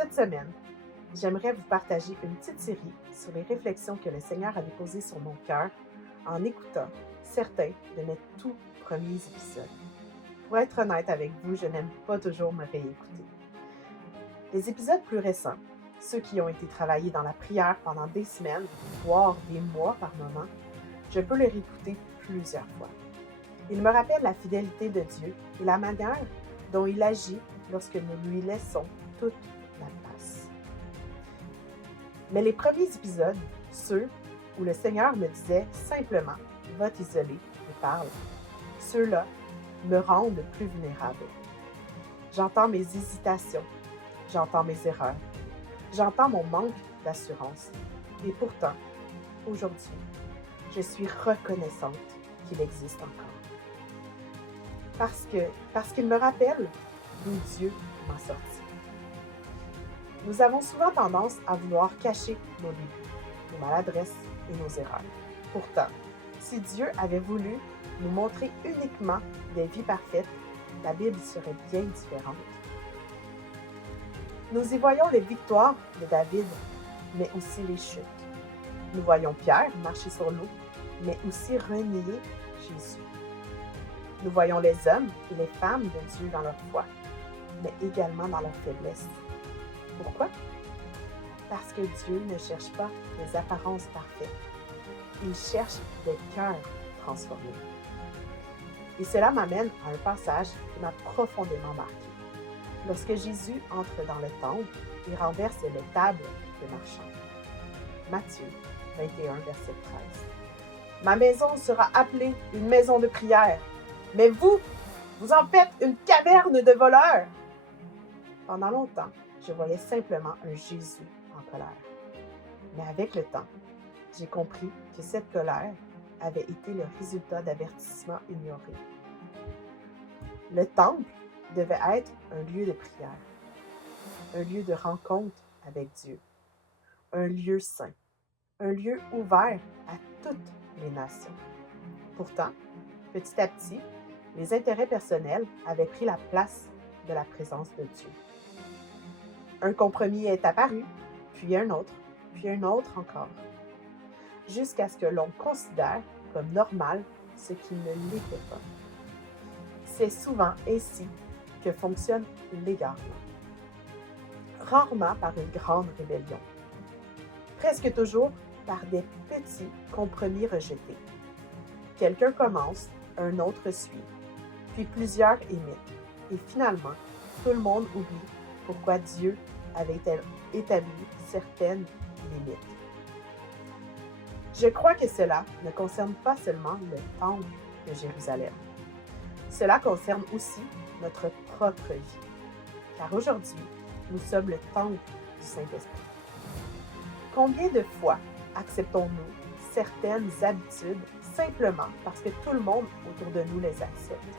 Cette semaine, j'aimerais vous partager une petite série sur les réflexions que le Seigneur a déposées sur mon cœur en écoutant certains de mes tout premiers épisodes. Pour être honnête avec vous, je n'aime pas toujours me réécouter. Les épisodes plus récents, ceux qui ont été travaillés dans la prière pendant des semaines, voire des mois par moment, je peux les réécouter plusieurs fois. Ils me rappellent la fidélité de Dieu et la manière dont il agit lorsque nous lui laissons toute la place. Mais les premiers épisodes, ceux où le Seigneur me disait simplement « Va t'isoler et parle », ceux-là me rendent plus vulnérable. J'entends mes hésitations, j'entends mes erreurs, j'entends mon manque d'assurance. Et pourtant, aujourd'hui, je suis reconnaissante qu'il existe encore. Parce qu'il me rappelle d'où Dieu m'a sorti. Nous avons souvent tendance à vouloir cacher nos débuts, nos maladresses et nos erreurs. Pourtant, si Dieu avait voulu nous montrer uniquement des vies parfaites, la Bible serait bien différente. Nous y voyons les victoires de David, mais aussi les chutes. Nous voyons Pierre marcher sur l'eau, mais aussi renier Jésus. Nous voyons les hommes et les femmes de Dieu dans leur foi, mais également dans leur faiblesse. Pourquoi? Parce que Dieu ne cherche pas des apparences parfaites. Il cherche des cœurs transformés. Et cela m'amène à un passage qui m'a profondément marqué. Lorsque Jésus entre dans le temple et renverse les tables des marchands. Matthieu 21, verset 13. « Ma maison sera appelée une maison de prière, mais vous en faites une caverne de voleurs. » Pendant longtemps, je voyais simplement un Jésus en colère. Mais avec le temps, j'ai compris que cette colère avait été le résultat d'avertissements ignorés. Le temple devait être un lieu de prière, un lieu de rencontre avec Dieu, un lieu saint, un lieu ouvert à toutes les nations. Pourtant, petit à petit, les intérêts personnels avaient pris la place de la présence de Dieu. Un compromis est apparu, puis un autre encore, jusqu'à ce que l'on considère comme normal ce qui ne l'était pas. C'est souvent ainsi que fonctionne l'égarement. Rarement par une grande rébellion. Presque toujours par des petits compromis rejetés. Quelqu'un commence, un autre suit, puis plusieurs imitent. Et finalement, tout le monde oublie pourquoi Dieu avait établi certaines limites. Je crois que cela ne concerne pas seulement le temple de Jérusalem. Cela concerne aussi notre propre vie. Car aujourd'hui, nous sommes le temple du Saint-Esprit. Combien de fois acceptons-nous certaines habitudes simplement parce que tout le monde autour de nous les accepte?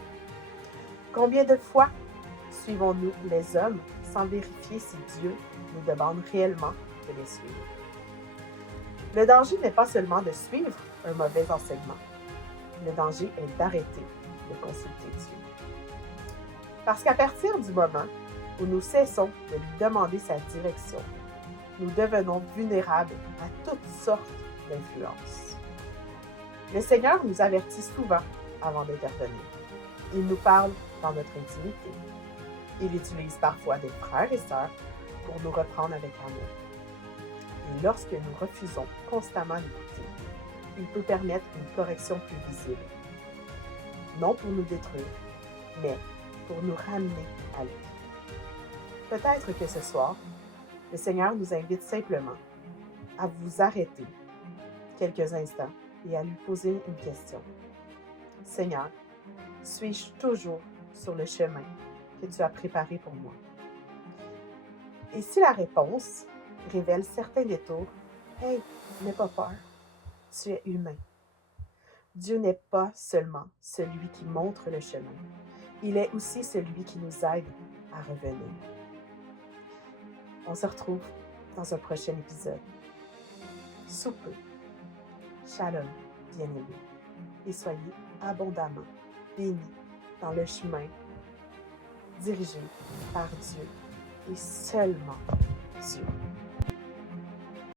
Combien de fois suivons-nous les hommes sans vérifier si Dieu nous demande réellement de les suivre? Le danger n'est pas seulement de suivre un mauvais enseignement. Le danger est d'arrêter de consulter Dieu. Parce qu'à partir du moment où nous cessons de lui demander sa direction, nous devenons vulnérables à toutes sortes d'influences. Le Seigneur nous avertit souvent avant d'intervenir. Il nous parle dans notre intimité. Il utilise parfois des frères et sœurs pour nous reprendre avec amour. Et lorsque nous refusons constamment d'écouter, il peut permettre une correction plus visible. Non pour nous détruire, mais pour nous ramener à lui. Peut-être que ce soir, le Seigneur nous invite simplement à vous arrêter quelques instants et à lui poser une question. Seigneur, suis-je toujours sur le chemin que tu as préparé pour moi? Et si la réponse révèle certains détours, hey, n'aie pas peur, tu es humain. Dieu n'est pas seulement celui qui montre le chemin, il est aussi celui qui nous aide à revenir. On se retrouve dans un prochain épisode. Sous peu. Shalom, bien-aimés, et soyez abondamment bénis dans le chemin dirigé par Dieu et seulement Dieu.